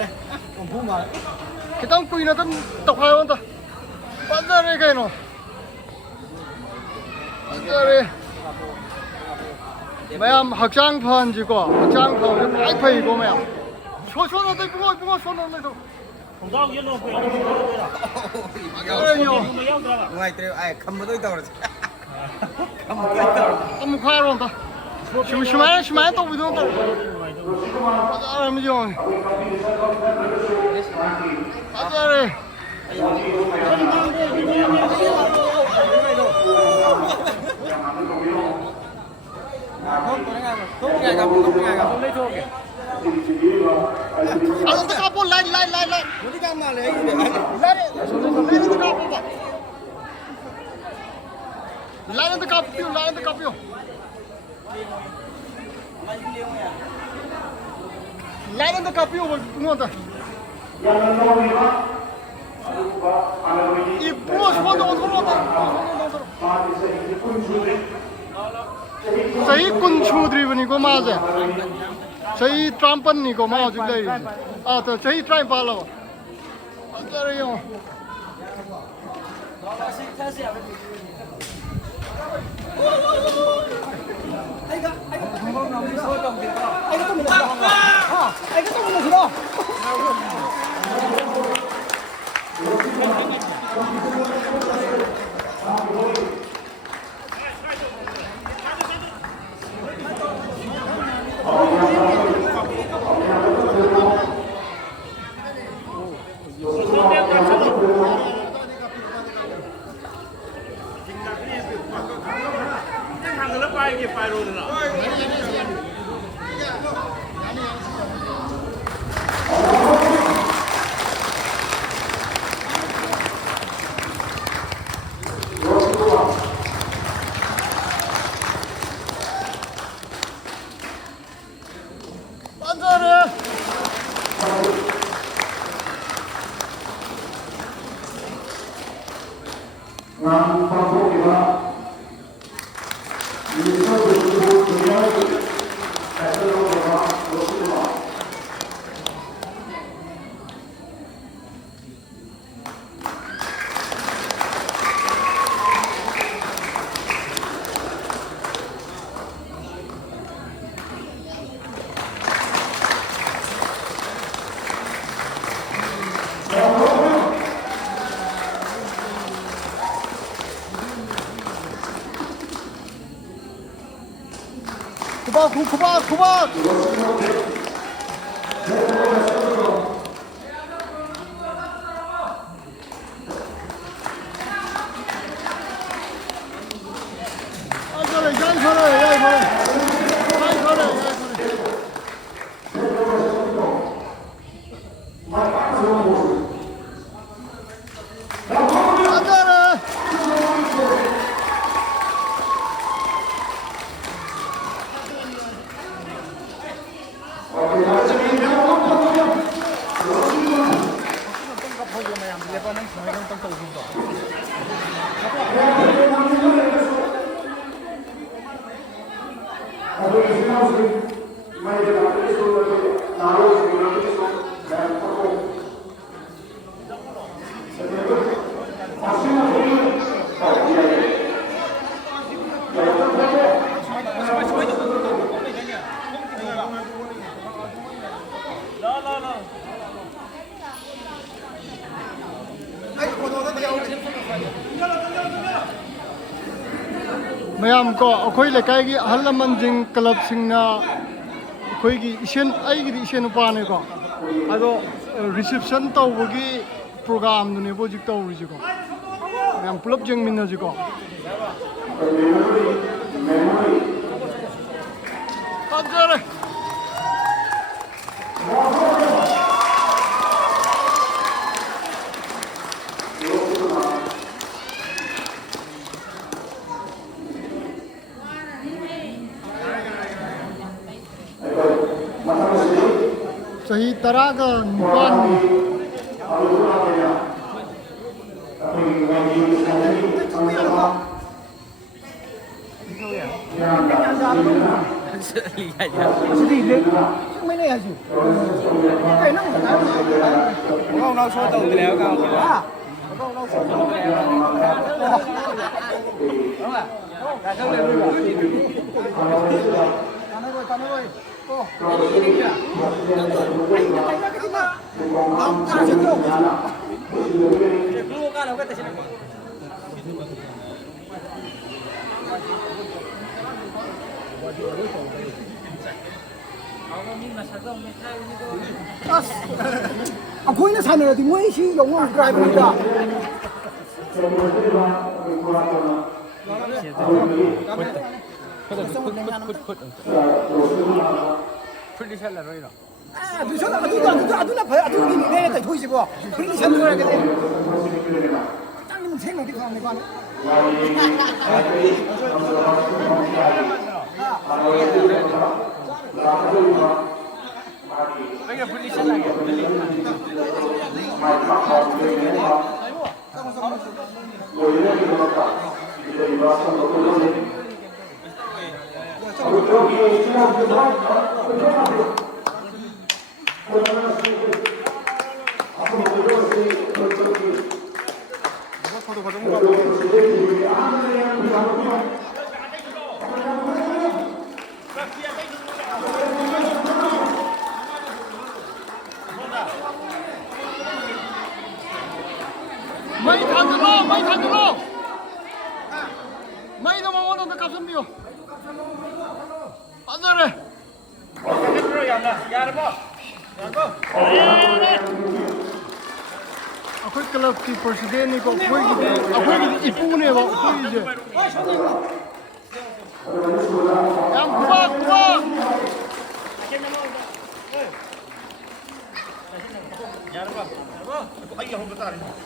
เลยผมพูดมา Kita kuy na tan tokhayon ta. Padare kay no. Padare. Mayam hakjang phan ji ko. Hakjang phan ai phai ko mayam. Cho na dai bungo so na mai do. ผมต้องยืนลงไปเอาไปเลยล่ะ Ai yo. ไม่ยอมเลยล่ะ ngoài từ ai cầm một đôi tàu rồi cầm một đôi tàu Am kha ron ta. Shimai to bidon ta. Padare mi yo. Padare. không có ngày không ngày gặp không lấy thôi kìa Ano ta kapo line. muốn đi cam mà lấy để Line ta kapo ba. Line ta kapo. Line ta kapo bungo ta. Ibu semua tu orang tu. Saya kun chudri bani ko maze. Saya trampan ni ko mau juga ini. Ah, tu saya try pala. Ada yang. Kubak. Mayam ko akhoi lekai gi halaman jing club singna akhoi gi isen ai gi isen pa ne ko ado reception tawgi program nu ne bojik taw ri ko mayam pulap jing min ji ko ajare Sahi taraga nipan Sedih deh, yang mana ya sih? Kayak nang ကောင်နောက်ဆိုတော့တယ်ကောင်ဟာအကောင်နောက်ဆိုတော့တယ်ဟုတ်လားဒါထုတ်တယ်လို့တန်းနေကိုအောင်ကားချတော့ဘလူကလည်းကတချင်တယ်အခုင်းနဲ့ဆိုင်နေတယ်ဒီငွေရှိလုံးဝ drive လုပ်တာPretty shallow, right? ဒီချက်အတူနဲ့ဖဲအတူနေနေတဲ့ထိုးစီပေါ့ပြင်းချက်လို့ရတယ်တန်းနေချင်းနေဒီကောင်နေပါနဲ့ဘယ်က pretty shallow လဲไม่ทันจะลงไม่ต้องมาวันนั้นกับฉันเดียวอันนั้นเลยakwai club ki president ni ko akwai gidi ipu ne ba akwai je yang kuwa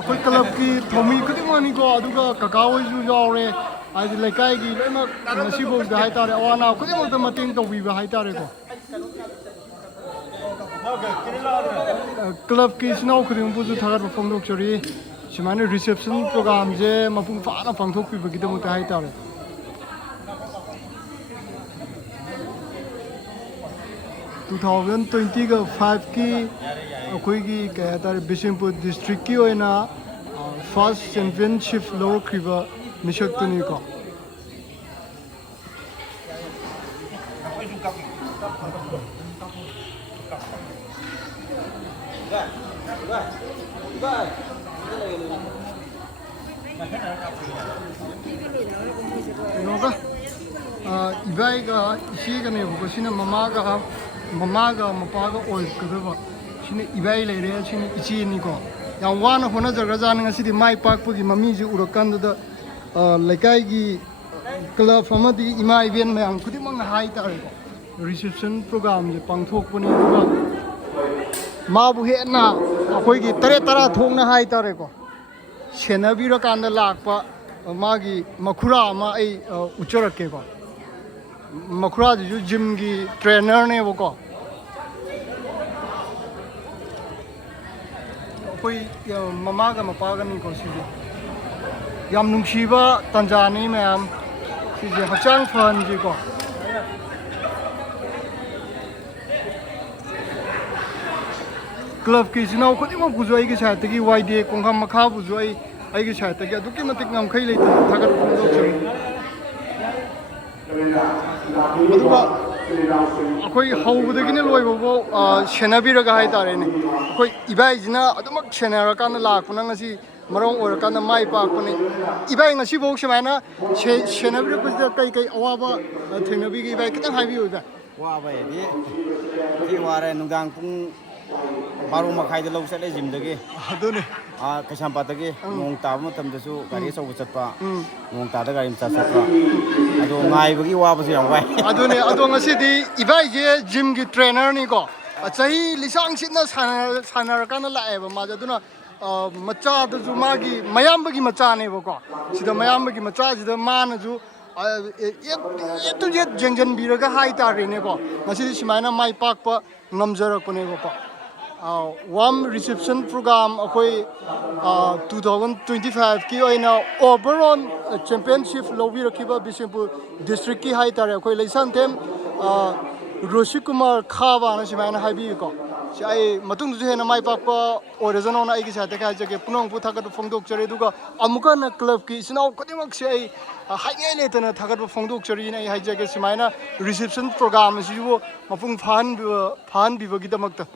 akwai club ki thomi kudimani ko aduga kakawai ju jawre ai lekai gi lema nasibo ga haitare awana kudimo ta mating to bi ba haitare ko club ki snow kuding bu ju thagar ba phongdok chori simane reception program je mapung fa na phangthok pi ba gidamo ta haitare (2025) की अखोई की कहतारे Bishanpur district की ओइना first championship लो खिबा मिशक तुनी को नोका इबाई का इसी का नहीं होगा सिने mamaga mapaga oil kadaba sine ibai leire sine ichi ni ko yang wana hona jaga jan nga sidi mai pak pu gi mami ji urakan da lekai gi club famadi ima event ma ang kudi mang hai ta ko reception program je pangthok puni ba ma bu he na akoi gi tare tara thong na hai ta re ko sena bi ra kan da lak pa ma gi makhura ma ai ucharak ke ko makhura ji gym gi trainer ne wo ko koi mama ga mapa ga ni ko si yam nungsiba tanjani ma'am si je hachang phan ji ko club ki sinau ko dimo bujoi gi sa tagi wide kongkham makha bujoi ai gi sa tagi aduki matik ngam khai lei thagat do chori aduba akoi haubudagine loibo senabiraga haitare ne akoi ibai jina adumak senara kan lakpuna ngasi marong orakan mai pakpuni ibai ngasi bok semaina senabira pujda kai awaba thengnabi gi ibai kitang haibi oida wa bai di ware nungdang pung baru makai de lok sale gym dagi adune kasampa dagi nong tabu matam dasu gari so chatpa nong ta da gari mcha chatpa ado ngai bagi wa basu yang wai adune ado ngasi di ibai je gym gi trainer ni ko chahi lisang sitna sanar kan la eba ma jaduna macha da ju magi mayam bagi macha ne bo ko sida mayam bagi macha sida ma na ju tu je jengjen biraga hai ta re ne ko ngasi simaina mai pak pa ngamjarak ko ne ko pa warm reception program akoi 2025 ki oina overall championship lobi rakhiba Bishnupur district ki hai tare akoi leisan them Roshi Kumar Khawa na simaina haibi ko ꯁꯤ ꯑꯩ ꯃꯇꯨꯡꯗꯁꯨ ꯍꯦꯟꯅ ꯃꯥꯏ ꯄꯥꯛꯄ ꯑꯣꯏꯔꯖꯅꯣꯅ ꯑꯩꯒꯤ ꯁꯥꯏꯠꯇꯒꯤ ꯍꯥꯏꯖꯒꯦ ꯄꯨꯝꯅꯃꯛꯄꯨ ꯊꯥꯒꯠꯄ ꯐꯣꯡꯗꯣꯛꯆꯔꯤ ꯑꯗꯨꯒ ꯑꯃꯨꯛꯀ ꯍꯟꯅ ꯀ꯭ꯂꯕꯀꯤ ꯏꯆꯤꯟ ꯏꯅꯥꯎ ꯈꯨꯗꯤꯡꯃꯛꯁꯦ ꯑꯩ ꯍꯥꯏꯅꯤꯡꯉꯥꯏ ꯂꯩꯇꯅ ꯊꯥꯒꯠꯄ ꯐꯣꯡꯗꯣꯛꯆꯔꯤꯅ ꯑꯩ ꯍꯥꯏꯖꯒꯦ ꯁꯨꯃꯥꯏꯅ ꯔꯤꯁꯦꯞꯁꯟ ꯄ꯭ꯔꯣꯒ꯭ꯔꯥꯝ ꯑꯁꯤꯕꯨ ꯃꯄꯨꯡ ꯐꯥꯍꯟꯕꯤꯕꯒꯤꯗꯃꯛꯇ